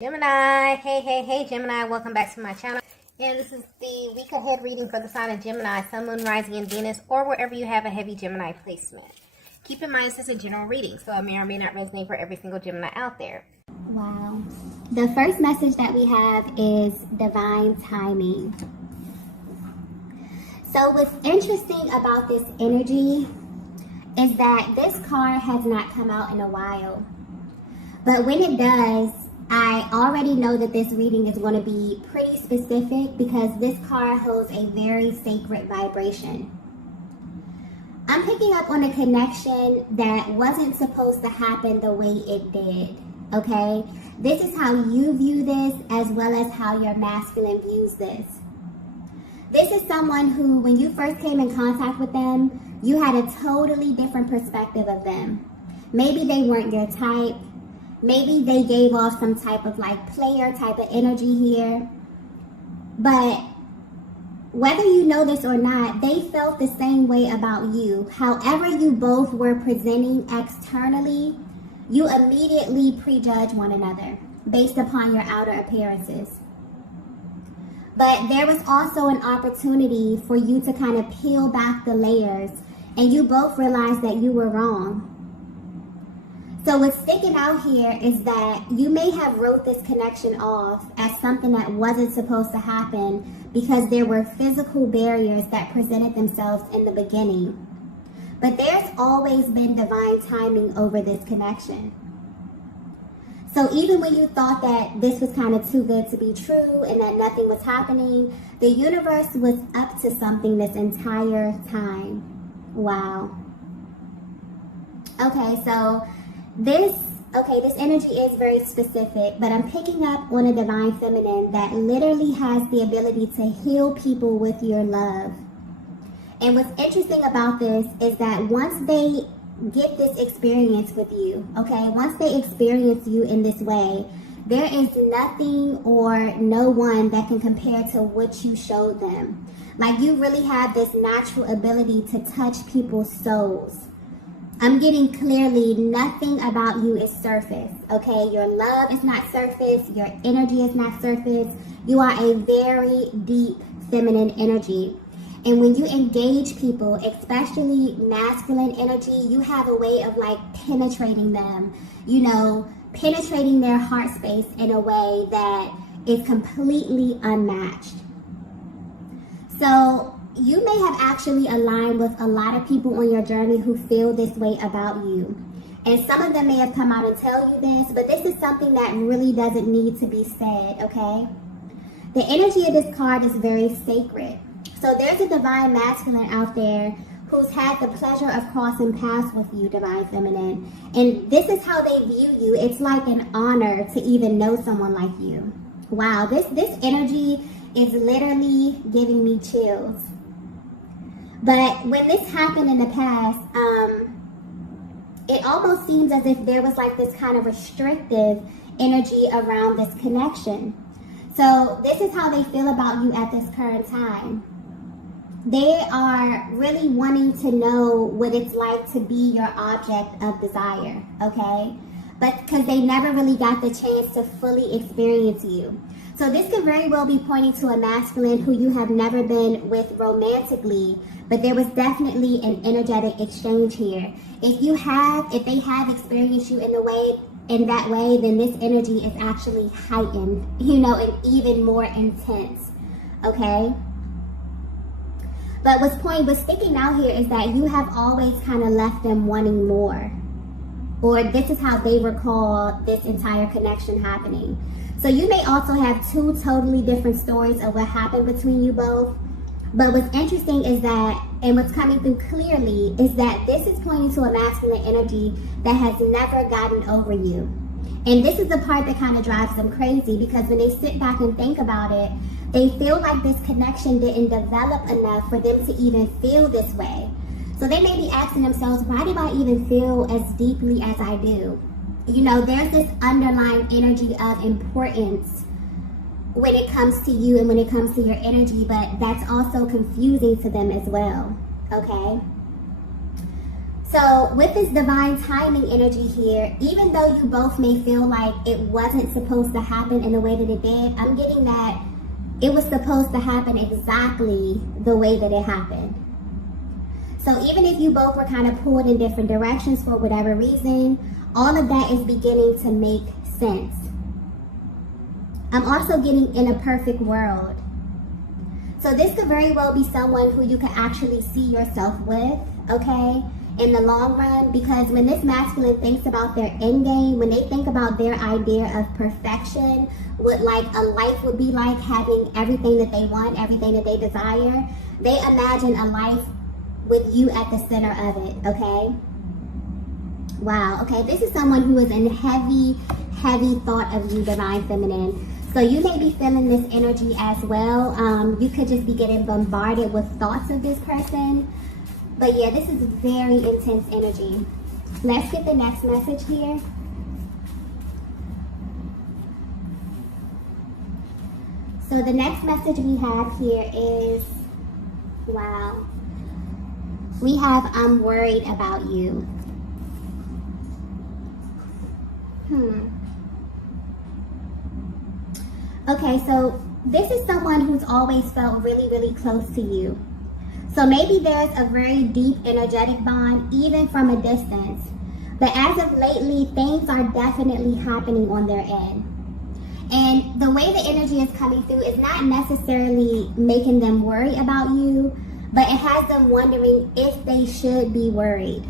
Gemini, hey Gemini, welcome back to my channel. And this is the week ahead reading for the sign of Gemini, Sun, Moon, Rising, and Venus, or wherever you have a heavy Gemini placement. Keep in mind this is a general reading, so it may or may not resonate for every single Gemini out there. Wow. The first message that we have is divine timing. So what's interesting about this energy is that this card has not come out in a while. But when it does, I already know that this reading is going to be pretty specific because this card holds a very sacred vibration. I'm picking up on a connection that wasn't supposed to happen the way it did, okay? This is how you view this as well as how your masculine views this. This is someone who, when you first came in contact with them, you had a totally different perspective of them. Maybe they weren't your type. Maybe they gave off some type of like player type of energy here. But whether you know this or not, they felt the same way about you. However you both were presenting externally, you immediately prejudge one another based upon your outer appearances. But there was also an opportunity for you to kind of peel back the layers and you both realized that you were wrong. So what's sticking out here is that you may have wrote this connection off as something that wasn't supposed to happen because there were physical barriers that presented themselves in the beginning. But there's always been divine timing over this connection. So even when you thought that this was kind of too good to be true and that nothing was happening, the universe was up to something this entire time. Wow. Okay, so this energy is very specific, but I'm picking up on a divine feminine that literally has the ability to heal people with your love. And what's interesting about this is that once they get this experience with you, okay, once they experience you in this way, there is nothing or no one that can compare to what you showed them. Like, you really have this natural ability to touch people's souls. I'm getting clearly nothing about you is surface, okay? Your love is not surface. Your energy is not surface. You are a very deep feminine energy. And when you engage people, especially masculine energy, you have a way of like penetrating them, you know, penetrating their heart space in a way that is completely unmatched. So you may have actually aligned with a lot of people on your journey who feel this way about you. And some of them may have come out and tell you this, but this is something that really doesn't need to be said, okay? The energy of this card is very sacred. So there's a divine masculine out there who's had the pleasure of crossing paths with you, divine feminine. And this is how they view you. It's like an honor to even know someone like you. Wow, this energy is literally giving me chills. But when this happened in the past, it almost seems as if there was like this kind of restrictive energy around this connection. So this is how they feel about you at this current time. They are really wanting to know what it's like to be your object of desire, okay? But because they never really got the chance to fully experience you. So this could very well be pointing to a masculine who you have never been with romantically, but there was definitely an energetic exchange here. If they have experienced you in that way, then this energy is actually heightened, you know, and even more intense, okay? But what's sticking out here is that you have always kind of left them wanting more. Or this is how they recall this entire connection happening. So you may also have two totally different stories of what happened between you both. But what's interesting is that, and what's coming through clearly, is that this is pointing to a masculine energy that has never gotten over you. And this is the part that kind of drives them crazy, because when they sit back and think about it, they feel like this connection didn't develop enough for them to even feel this way. So they may be asking themselves, why do I even feel as deeply as I do? You know, there's this underlying energy of importance when it comes to you and when it comes to your energy, but that's also confusing to them as well, okay? So with this divine timing energy here, even though you both may feel like it wasn't supposed to happen in the way that it did, I'm getting that it was supposed to happen exactly the way that it happened. So even if you both were kind of pulled in different directions for whatever reason, all of that is beginning to make sense. I'm also getting in a perfect world. So this could very well be someone who you can actually see yourself with, okay, in the long run, because when this masculine thinks about their end game, when they think about their idea of perfection, what like a life would be like, having everything that they want, everything that they desire, they imagine a life with you at the center of it, okay? Wow, okay, this is someone who is in heavy thought of you, divine feminine. So you may be feeling this energy as well. You could just be getting bombarded with thoughts of this person. But yeah, this is very intense energy. Let's get the next message here. So the next message we have here is, wow. We have, I'm worried about you. Okay, so this is someone who's always felt really close to you. So maybe there's a very deep energetic bond, even from a distance. But as of lately, things are definitely happening on their end. And the way the energy is coming through is not necessarily making them worry about you, but it has them wondering if they should be worried.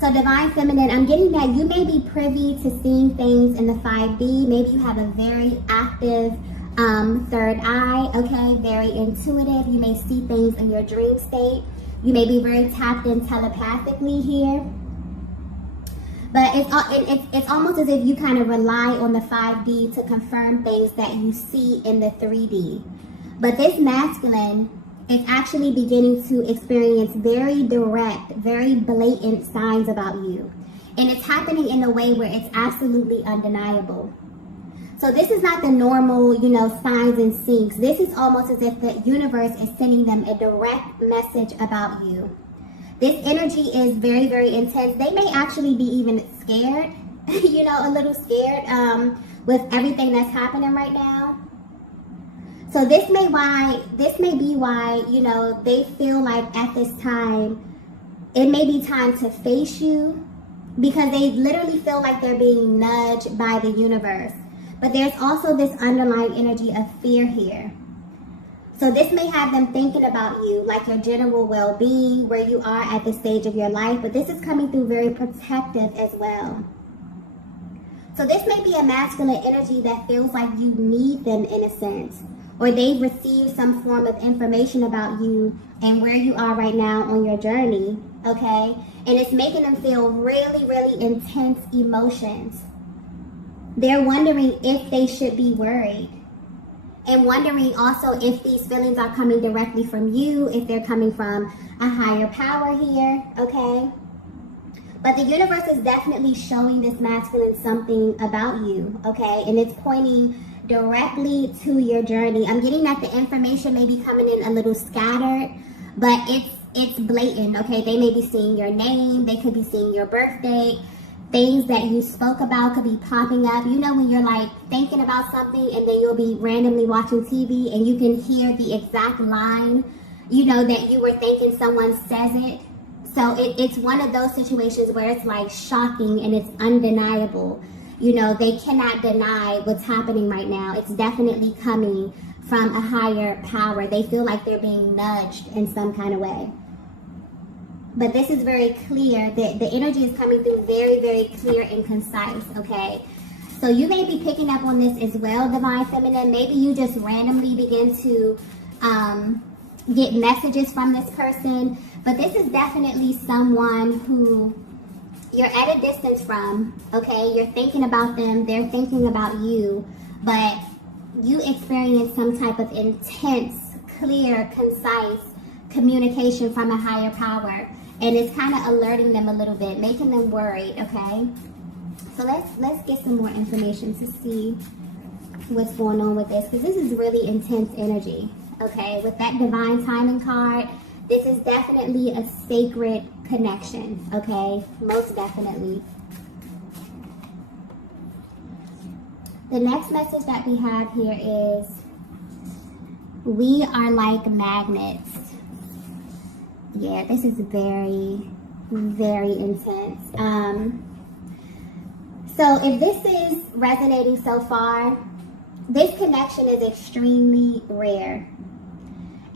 So divine feminine, I'm getting that you may be privy to seeing things in the 5D. Maybe you have a very active third eye, okay, very intuitive. You may see things in your dream state. You may be very tapped in telepathically here. But it's almost as if you kind of rely on the 5D to confirm things that you see in the 3D. But this masculine is actually beginning to experience very direct, very blatant signs about you. And it's happening in a way where it's absolutely undeniable. So this is not the normal, signs and syncs. This is almost as if the universe is sending them a direct message about you. This energy is very intense. They may actually be even scared, a little scared with everything that's happening right now. So this may be why, they feel like at this time, it may be time to face you, because they literally feel like they're being nudged by the universe. But there's also this underlying energy of fear here. So this may have them thinking about you, like your general well-being, where you are at this stage of your life, but this is coming through very protective as well. So this may be a masculine energy that feels like you need them in a sense, or they've received some form of information about you and where you are right now on your journey, okay? And it's making them feel really intense emotions. They're wondering if they should be worried. And wondering also if these feelings are coming directly from you, if they're coming from a higher power here, okay? But the universe is definitely showing this masculine something about you, okay? And it's pointing directly to your journey. I'm getting that the information may be coming in a little scattered, but it's blatant, okay? They may be seeing your name, they could be seeing your birthday. Things that you spoke about could be popping up. When you're like thinking about something and then you'll be randomly watching TV and you can hear the exact line, that you were thinking someone says it. So it's one of those situations where it's like shocking and it's undeniable. They cannot deny what's happening right now. It's definitely coming from a higher power. They feel like they're being nudged in some kind of way. But this is very clear. The energy is coming through very clear and concise, okay? So you may be picking up on this as well, divine feminine. Maybe you just randomly begin to get messages from this person. But this is definitely someone who you're at a distance from, okay? You're thinking about them. They're thinking about you. But you experience some type of intense, clear, concise communication from a higher power. And it's kind of alerting them a little bit, making them worried, okay? So let's get some more information to see what's going on with this, because this is really intense energy, okay? With that divine timing card, this is definitely a sacred connection, okay? Most definitely. The next message that we have here is, we are like magnets. Yeah, this is very, very intense. So if this is resonating so far, this connection is extremely rare.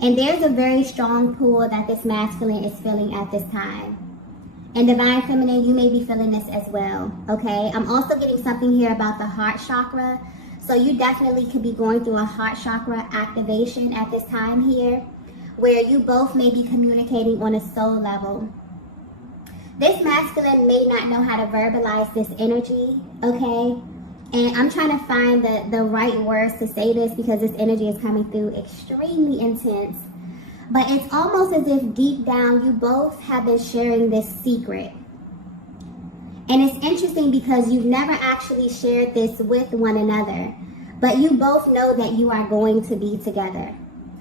And there's a very strong pull that this masculine is feeling at this time. And divine feminine, you may be feeling this as well, okay? I'm also getting something here about the heart chakra. So you definitely could be going through a heart chakra activation at this time here, where you both may be communicating on a soul level. This masculine may not know how to verbalize this energy, okay? And I'm trying to find the right words to say this because this energy is coming through extremely intense. But it's almost as if deep down you both have been sharing this secret. And it's interesting because you've never actually shared this with one another. But you both know that you are going to be together,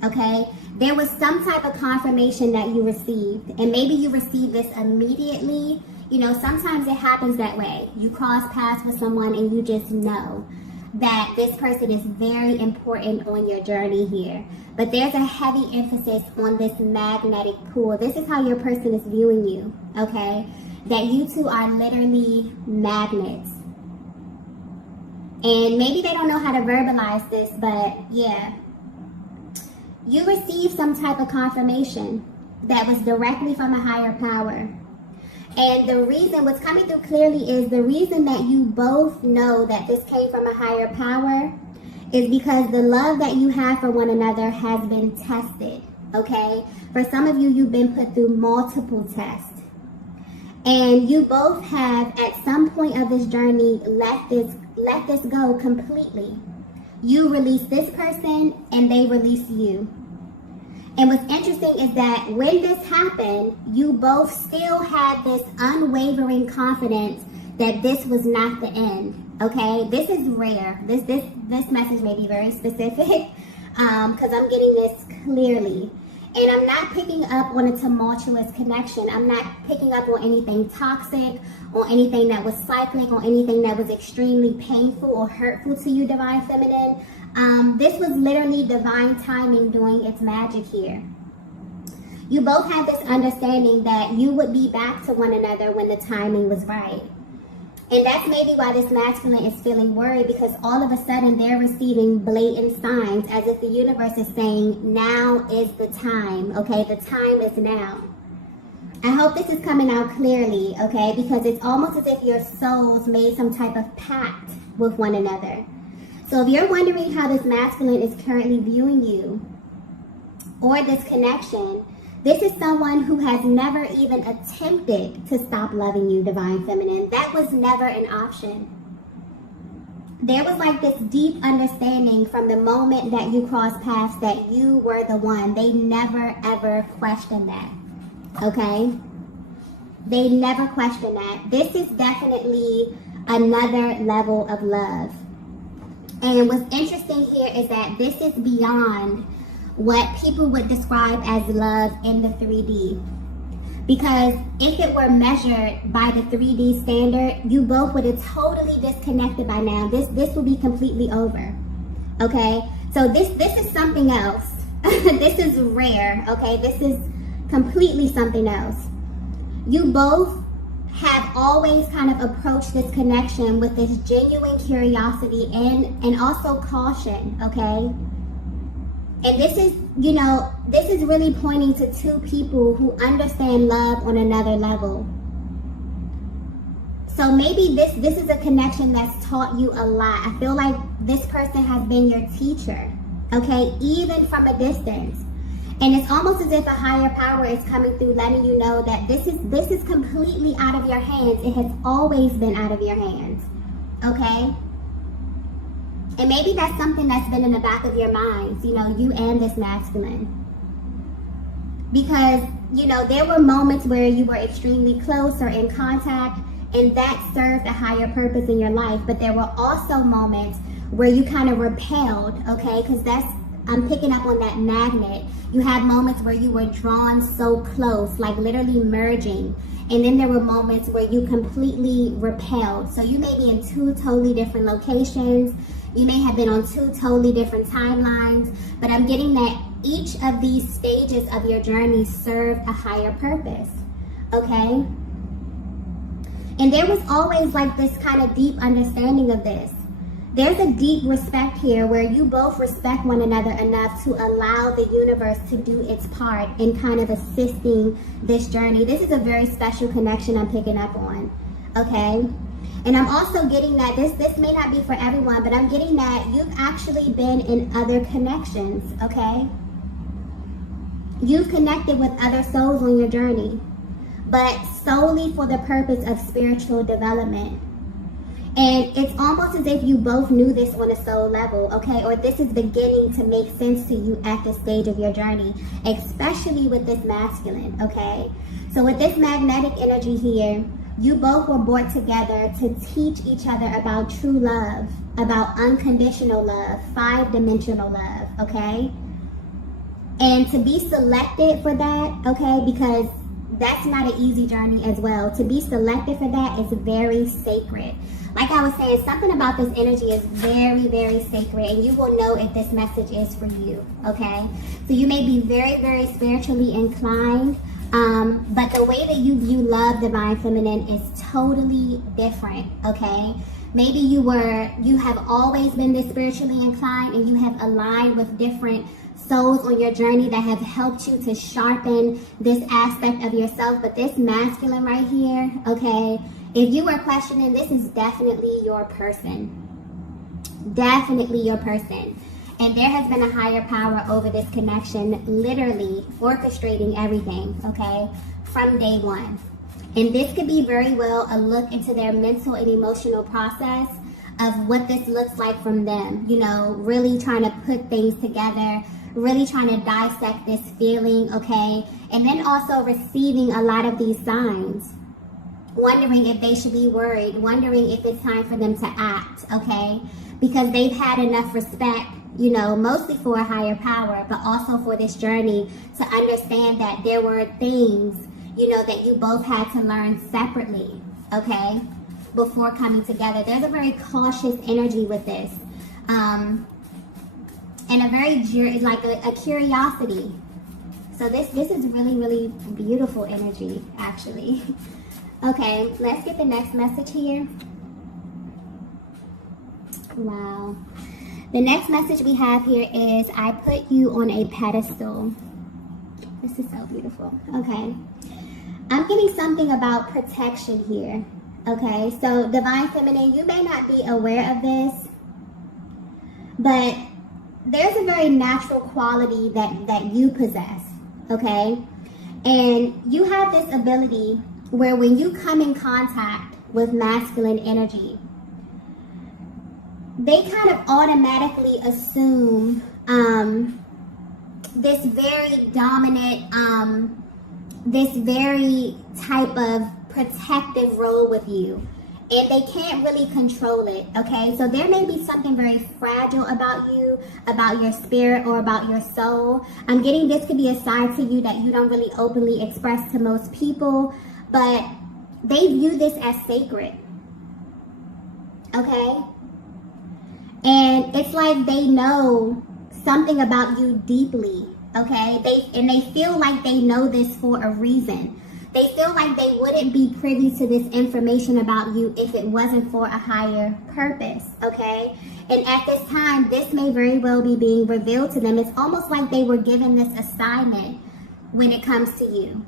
okay? There was some type of confirmation that you received. And maybe you received this immediately. You know, sometimes it happens that way. You cross paths with someone and you just know that this person is very important on your journey here. But there's a heavy emphasis on this magnetic pull. This is how your person is viewing you, okay? That you two are literally magnets. And maybe they don't know how to verbalize this, but yeah. You received some type of confirmation that was directly from a higher power. And the reason, what's coming through clearly is the reason that you both know that this came from a higher power is because the love that you have for one another has been tested, okay? For some of you, you've been put through multiple tests. And you both have, at some point of this journey, let this go completely. You release this person and they release you. And what's interesting is that when this happened, you both still had this unwavering confidence that this was not the end, okay? This is rare. This message may be very specific because I'm getting this clearly. And I'm not picking up on a tumultuous connection. I'm not picking up on anything toxic, or anything that was cyclic, or anything that was extremely painful or hurtful to you, divine feminine. This was literally divine timing doing its magic here. You both had this understanding that you would be back to one another when the timing was right. And that's maybe why this masculine is feeling worried, because all of a sudden they're receiving blatant signs as if the universe is saying, now is the time, okay? The time is now. I hope this is coming out clearly, okay? Because it's almost as if your souls made some type of pact with one another. So if you're wondering how this masculine is currently viewing you or this connection, this is someone who has never even attempted to stop loving you, divine feminine. That was never an option. There was like this deep understanding from the moment that you crossed paths that you were the one. They never ever questioned that, okay? They never questioned that. This is definitely another level of love. And what's interesting here is that this is beyond what people would describe as love in the 3D. Because if it were measured by the 3D standard, you both would have totally disconnected by now. This would be completely over, okay? So this is something else. This is rare, okay? This is completely something else. You both have always kind of approached this connection with this genuine curiosity and also caution, okay? And this is, you know, this is really pointing to two people who understand love on another level. So maybe this is a connection that's taught you a lot. I feel like this person has been your teacher, okay, even from a distance. And it's almost as if a higher power is coming through, letting you know that this is completely out of your hands. It has always been out of your hands, okay? And maybe that's something that's been in the back of your minds, you know, you and this masculine. Because, you know, there were moments where you were extremely close or in contact, and that served a higher purpose in your life. But there were also moments where you kind of repelled, okay? Because that's I'm picking up on that magnet. You had moments where you were drawn so close, like literally merging. And then there were moments where you completely repelled. So you may be in two totally different locations. You may have been on two totally different timelines. But I'm getting that each of these stages of your journey served a higher purpose. Okay? And there was always like this kind of deep understanding of this. There's a deep respect here where you both respect one another enough to allow the universe to do its part in kind of assisting this journey. This is a very special connection I'm picking up on, okay? And I'm also getting that this may not be for everyone, but I'm getting that you've actually been in other connections, okay? You've connected with other souls on your journey, but solely for the purpose of spiritual development. And it's almost as if you both knew this on a soul level, okay? Or this is beginning to make sense to you at this stage of your journey, especially with this masculine, okay? So with this magnetic energy here, you both were brought together to teach each other about true love, about unconditional love, 5-dimensional love, okay? And to be selected for that, okay, because that's not an easy journey as well. To be selected for that is very sacred. Like I was saying, something about this energy is very, very sacred, and you will know if this message is for you, okay? So you may be very, very spiritually inclined, but the way that you view love, divine feminine, is totally different, okay? Maybe you have always been this spiritually inclined, and you have aligned with different souls on your journey that have helped you to sharpen this aspect of yourself. But this masculine right here, okay, if you were questioning, this is definitely your person. Definitely your person. And there has been a higher power over this connection, literally orchestrating everything, okay, from day one. And this could be very well a look into their mental and emotional process of what this looks like from them. You know, really trying to put things together, really trying to dissect this feeling, okay? And then also receiving a lot of these signs. Wondering if they should be worried, wondering if it's time for them to act, okay? Because they've had enough respect, you know, mostly for a higher power, but also for this journey to understand that there were things, you know, that you both had to learn separately, okay, before coming together. There's a very cautious energy with this, and a very, like a curiosity. So this is really, really beautiful energy, actually. Okay, let's get the next message here. Wow. The next message we have here is, I put you on a pedestal. This is so beautiful. Okay. I'm getting something about protection here. Okay, so divine feminine, you may not be aware of this, but there's a very natural quality that you possess. Okay, and you have this ability where when you come in contact with masculine energy, they kind of automatically assume this very dominant, this very type of protective role with you. And they can't really control it, okay? So there may be something very fragile about you, about your spirit, or about your soul. I'm getting this could be a side to you that you don't really openly express to most people, but they view this as sacred, okay? And it's like they know something about you deeply, okay? They feel like they know this for a reason. They feel like they wouldn't be privy to this information about you if it wasn't for a higher purpose, okay? And at this time, this may very well be being revealed to them. It's almost like they were given this assignment when it comes to you.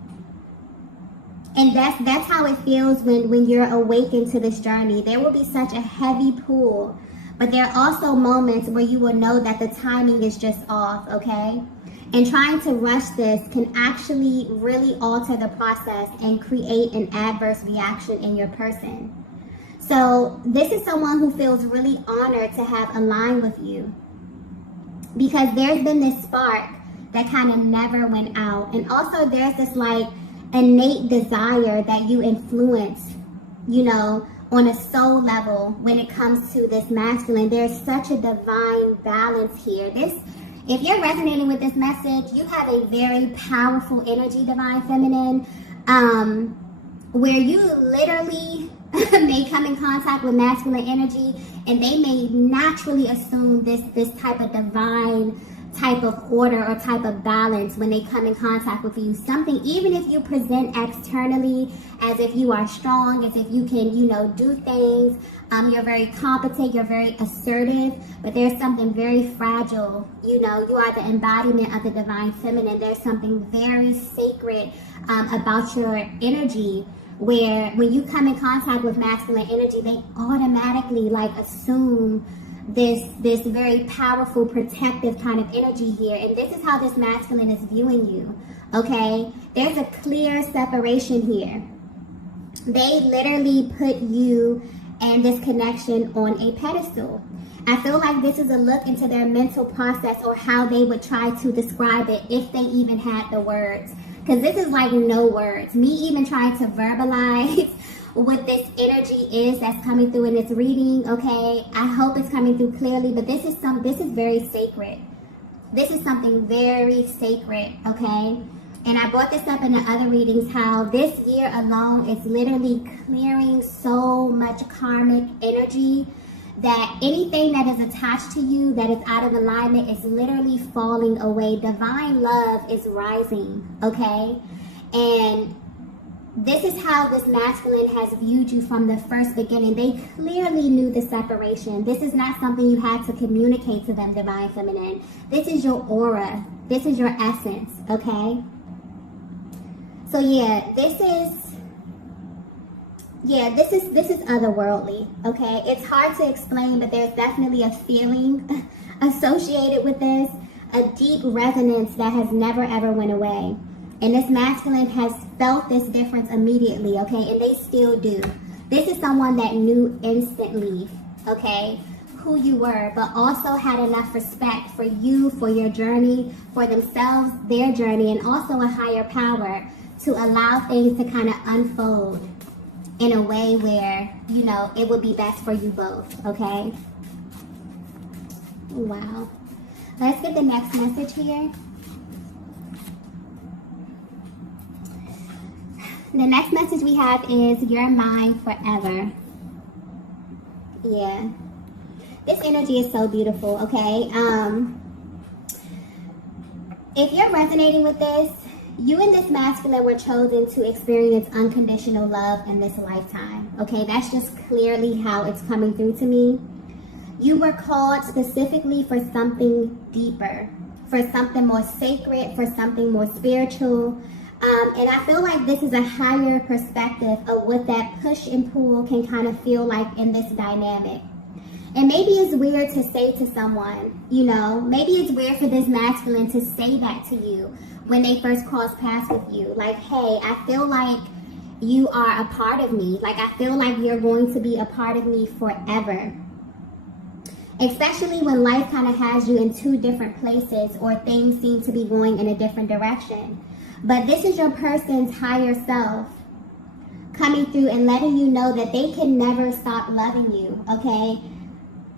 And that's how it feels when you're awakened to this journey. There will be such a heavy pull, but there are also moments where you will know that the timing is just off, okay? And trying to rush this can actually really alter the process and create an adverse reaction in your person. So this is someone who feels really honored to have aligned with you, because there's been this spark that kind of never went out. And also there's this like innate desire that you influence, you know, on a soul level when it comes to this masculine. There's such a divine balance here. If you're resonating with this message, you have a very powerful energy, Divine Feminine, where you literally may come in contact with masculine energy, and they may naturally assume this type of divine type of order or type of balance when they come in contact with you. Something, even if you present externally as if you are strong, as if you can, do things, you're very competent, you're very assertive, but there's something very fragile. You are the embodiment of the Divine Feminine. There's something very sacred about your energy, where when you come in contact with masculine energy, they automatically assume this very powerful, protective kind of energy here. And this is how this masculine is viewing you, okay? There's a clear separation here. They literally put you and this connection on a pedestal. I feel like this is a look into their mental process, or how they would try to describe it if they even had the words. Because this is no words. Me even trying to verbalize what this energy is that's coming through in this reading, okay? I hope it's coming through clearly, but this is very sacred. This is something very sacred, okay? And I brought this up in the other readings, how this year alone is literally clearing so much karmic energy, that anything that is attached to you that is out of alignment is literally falling away. Divine love is rising, okay? And this is how this masculine has viewed you from the first beginning. They clearly knew the separation. This is not something you had to communicate to them, Divine Feminine. This is your aura. This is your essence, okay? So this is otherworldly, okay? It's hard to explain, but there's definitely a feeling associated with this, a deep resonance that has never ever went away. And this masculine has felt this difference immediately, okay? And they still do. This is someone that knew instantly, okay, who you were, but also had enough respect for you, for your journey, for themselves, their journey, and also a higher power to allow things to kind of unfold in a way where, it would be best for you both, okay? Wow. Let's get the next message here. The next message we have is, you're mine forever. Yeah. This energy is so beautiful, okay? If you're resonating with this, you and this masculine were chosen to experience unconditional love in this lifetime, okay? That's just clearly how it's coming through to me. You were called specifically for something deeper, for something more sacred, for something more spiritual. And I feel like this is a higher perspective of what that push and pull can kind of feel like in this dynamic. And maybe it's weird to say to someone, maybe it's weird for this masculine to say that to you when they first cross paths with you. Like, hey, I feel like you are a part of me. Like, I feel like you're going to be a part of me forever. Especially when life kind of has you in two different places, or things seem to be going in a different direction. But this is your person's higher self coming through and letting you know that they can never stop loving you, okay?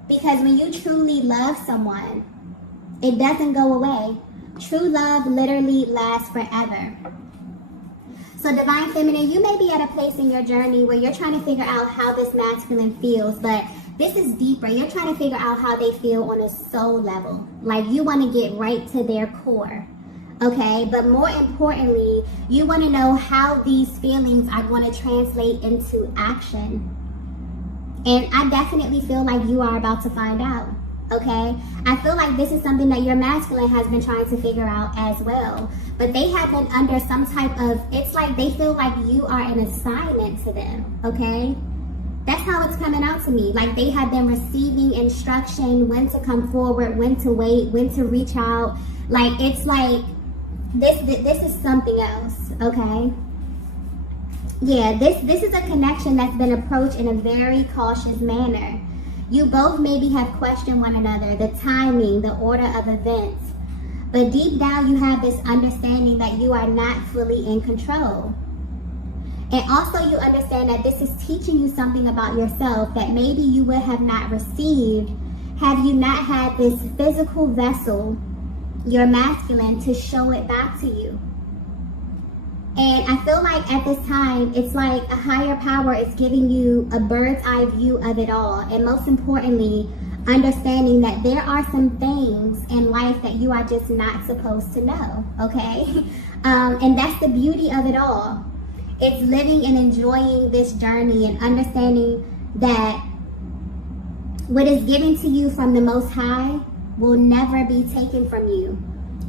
Because when you truly love someone, it doesn't go away. True love literally lasts forever. So Divine Feminine, you may be at a place in your journey where you're trying to figure out how this masculine feels, but this is deeper. You're trying to figure out how they feel on a soul level. Like, you want to get right to their core. Okay, but more importantly, you want to know how these feelings are going to translate into action. And I definitely feel like you are about to find out. Okay, I feel like this is something that your masculine has been trying to figure out as well. But they have been under some type of, it's like they feel like you are an assignment to them. Okay, that's how it's coming out to me. Like, they have been receiving instruction, when to come forward, when to wait, when to reach out. Like, it's like, this is something else, okay? Yeah, this is a connection that's been approached in a very cautious manner. You both maybe have questioned one another, the timing, the order of events. But deep down, you have this understanding that you are not fully in control. And also you understand that this is teaching you something about yourself that maybe you would have not received had you not had this physical vessel your masculine to show it back to you. And I feel like at this time, it's like a higher power is giving you a bird's eye view of it all. And most importantly, understanding that there are some things in life that you are just not supposed to know, okay? And that's the beauty of it all. It's living and enjoying this journey and understanding that what is given to you from the Most High will never be taken from you.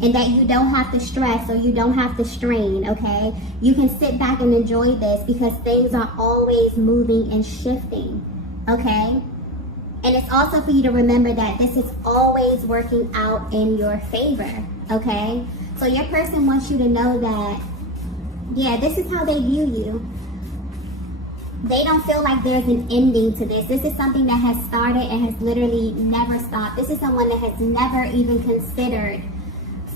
And that you don't have to stress or you don't have to strain, okay? You can sit back and enjoy this because things are always moving and shifting, okay? And it's also for you to remember that this is always working out in your favor, okay? So your person wants you to know that, yeah, this is how they view you. They don't feel like there's an ending to this. This is something that has started and has literally never stopped. This is someone that has never even considered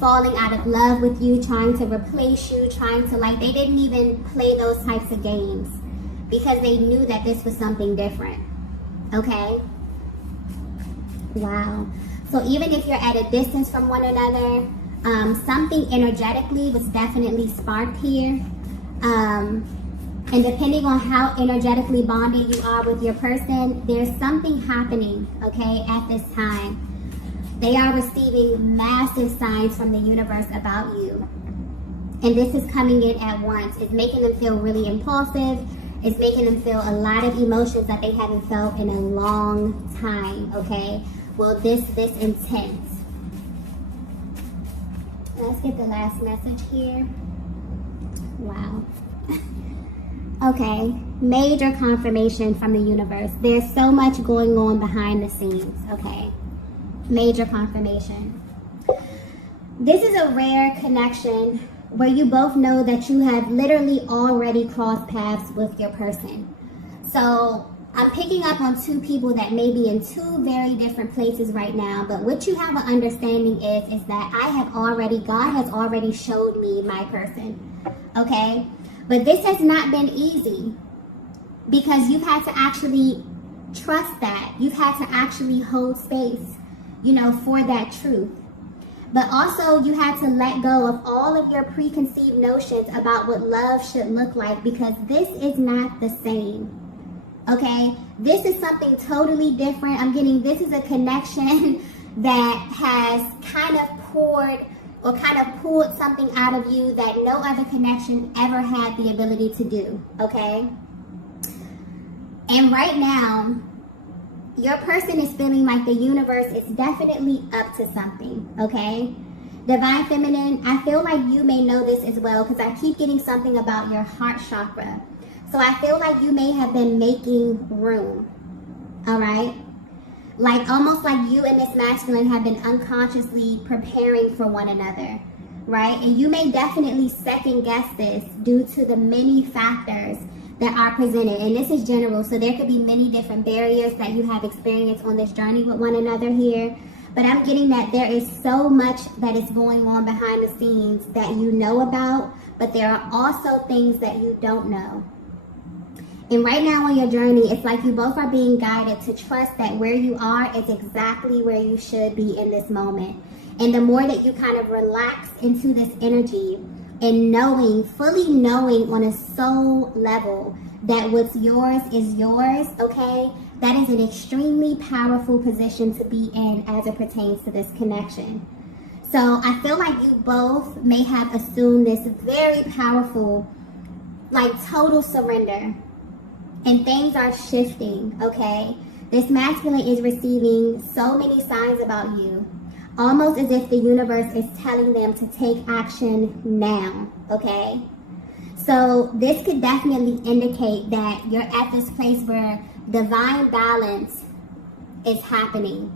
falling out of love with you, trying to replace you, they didn't even play those types of games because they knew that this was something different, okay? Wow. So even if you're at a distance from one another, something energetically was definitely sparked here. And depending on how energetically bonded you are with your person, there's something happening, okay, at this time. They are receiving massive signs from the universe about you. And this is coming in at once. It's making them feel really impulsive. It's making them feel a lot of emotions that they haven't felt in a long time, okay? Well, this intense. Let's get the last message here. Wow. Okay, major confirmation from the universe. There's so much going on behind the scenes, okay? Major confirmation. This is a rare connection where you both know that you have literally already crossed paths with your person. So I'm picking up on two people that may be in two very different places right now, but what you have an understanding is that God has already showed me my person, okay? But this has not been easy because you've had to actually trust that. You've had to actually hold space, for that truth. But also you had to let go of all of your preconceived notions about what love should look like because this is not the same, okay? This is something totally different. This is a connection that has kind of pulled something out of you that no other connection ever had the ability to do, okay? And right now, your person is feeling like the universe is definitely up to something, okay? Divine Feminine, I feel like you may know this as well because I keep getting something about your heart chakra. So I feel like you may have been making room, all right? Like almost like you and this masculine have been unconsciously preparing for one another, right? And you may definitely second guess this due to the many factors that are presented. And this is general, so there could be many different barriers that you have experienced on this journey with one another here. But I'm getting that there is so much that is going on behind the scenes that you know about, but there are also things that you don't know. And right now on your journey, it's like you both are being guided to trust that where you are is exactly where you should be in this moment. And the more that you kind of relax into this energy and fully knowing on a soul level that what's yours is yours, okay, that is an extremely powerful position to be in as it pertains to this connection. So I feel like you both may have assumed this very powerful, like total surrender. And things are shifting, okay? This masculine is receiving so many signs about you, almost as if the universe is telling them to take action now, okay? So this could definitely indicate that you're at this place where divine balance is happening,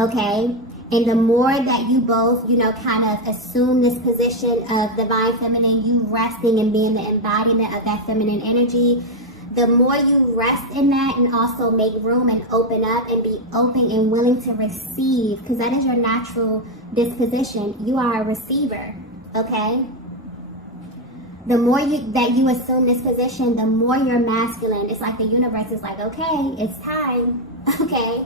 okay? And the more that you both, kind of assume this position of divine feminine, you resting and being the embodiment of that feminine energy, the more you rest in that and also make room and open up and be open and willing to receive, because that is your natural disposition. You are a receiver, okay? The more that you assume this position, the more you're masculine. It's like the universe is like, okay, it's time, okay?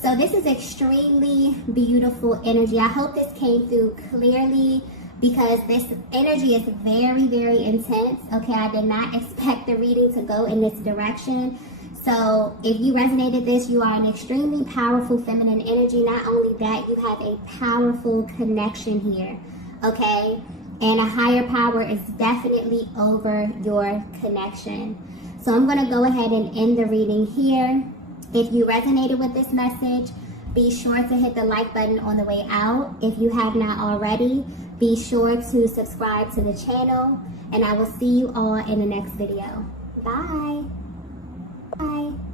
So this is extremely beautiful energy. I hope this came through clearly because this energy is very, very intense. Okay, I did not expect the reading to go in this direction. So if you resonated this, you are an extremely powerful feminine energy. Not only that, you have a powerful connection here, okay? And a higher power is definitely over your connection. So I'm going to go ahead and end the reading here. If you resonated with this message, be sure to hit the like button on the way out. If you have not already, be sure to subscribe to the channel. And I will see you all in the next video. Bye. Bye.